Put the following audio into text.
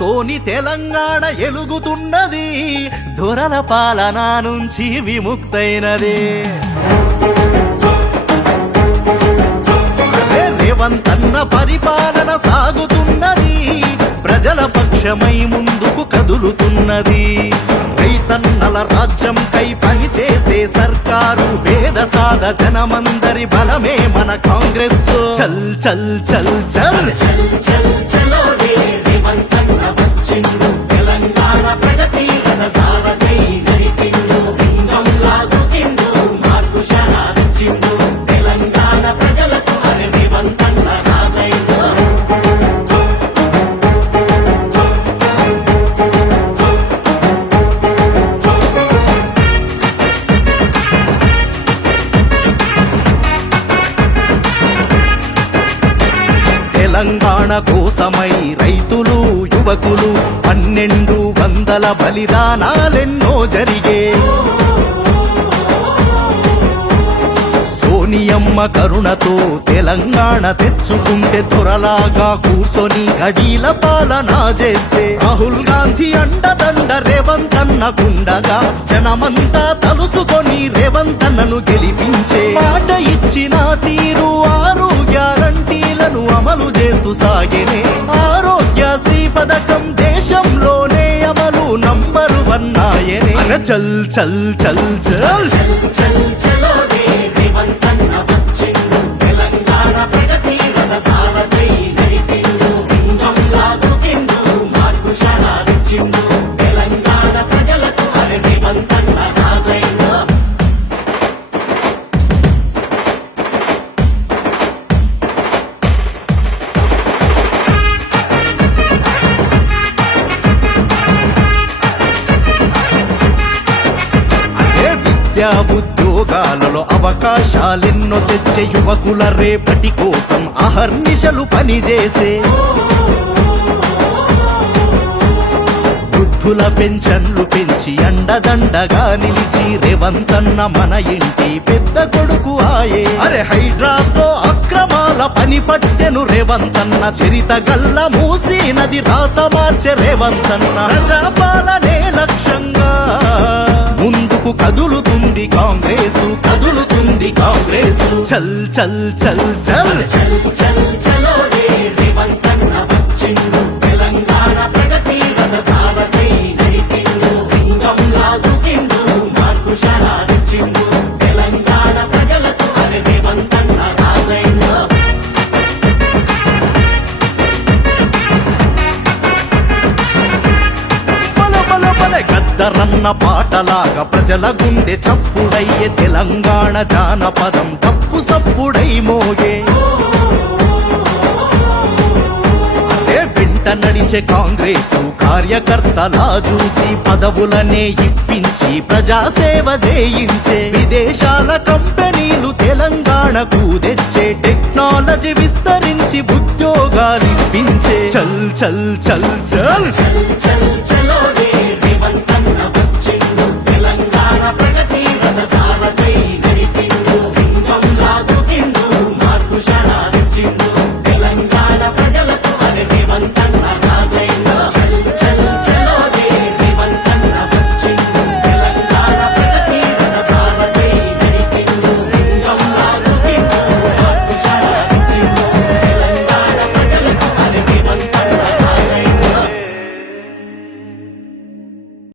తోని తెలంగాణ ఎలుగుతున్నది, దొరల పాలన నుంచి విముక్తైనది. రేవంత్ అన్న పరిపాలన సాగుతున్నది, ప్రజల పక్షమై ముందుకు కదులుతున్నది. రైతన్నల రాజ్యం కై పనిచేసే సర్కారు, పేద సాద జనమందరి బలమే మన కాంగ్రెస్. చల్ చల్ చల్ చల్ చల్ చల్ చలో రే రేవంత్ అన్న వచ్చిండు, తెలంగాణ ప్రగతి రథ సారథై నడిపిండు. సింగం లాగుతిండు, మార్పు షరాదిచ్చిండు, తెలంగాణ ప్రజలకు అరే రేవంత్ అన్న రాజైండు. తెలంగాణ కోసమై రైతులు యువకులు 1200 బలిదానాలెన్నో జరిగే. సోనియమ్మ కరుణతో తెలంగాణ తెచ్చుకుంటే, దొరలాగా కూర్చొని గడీల పాలన చేస్తే, రాహుల్ గాంధీ అండదండ రేవంత్ అన్నకుండగా, జనమంతా తలుసుకొని రేవంత్ అన్నను గెలిపించే. మాట ఇచ్చిన తీరు 6 గ్యారంటీలను అమలు చేస్తూ సాగేనే. ఆరోగ్యశ్రీ పథకం దేశంలోనే అమలు నంబర్ 1 ఆయనే. చల్ చల్ చల్ చల్ చల్ చలో రే రేవంత్ అన్న వచ్చిండు, తెలంగాణ ప్రగతి రథ సారథై నడిపిండు. సింగం లాగుతిండు, మార్పు షరాదిచ్చిండు, తెలంగాణ ప్రజలకు అరే రేవంత్ అన్న రాజైండు. విద్యా ఉద్యోగాలలో అవకాశాలెన్నో తెచ్చే, యువకుల రేపటి కోసం అహర్నిశలు పనిచేసే. వృద్ధుల పెన్షన్లు పెంచి అండదండగా నిలిచి, రేవంత్ అన్న మన ఇంటి పెద్ద కొడుకు ఆయే. అరే హైడ్రాతో అక్రమాల పని పట్టెను రేవంత్ అన్న, చరిత గల్ల మూసీ నది రాత మార్చే రేవంత్ అన్న. ప్రజాపాలనే లక్ష్యంగా ముందుకు కదులుతుంది కాంగ్రెసు, కదులుతుంది కాంగ్రెసు. చల్ చల్ చల్ చల్ చల్ చల్ చలో రే రేవంత్ అన్న వచ్చిండు, తెలంగాణ ప్రగతి రథ సారథై నడిపిండు. సింగం లాగుతిండు, మార్పు షరాదిచ్చిండు, తెలంగాణ ప్రజలకు అరే రేవంత్ అన్న రాజైండు. గద్దరన్న పాటలాగా ప్రజల గుండె చప్పుడయ్యే, తెలంగాణ జానపదం తప్పు సప్పుడై మోగే. వెంట నడిచే కాంగ్రెసు కార్యకర్తలా చూసి, పదవులనే ఇప్పించి ప్రజాసేవ చేయించే. విదేశాల కంపెనీలు తెలంగాణకు తెచ్చే, టెక్నాలజీ విస్తరించి ఉద్యోగాలిప్పించే. చల్ చల్ చల్ చల్ చల్ చల్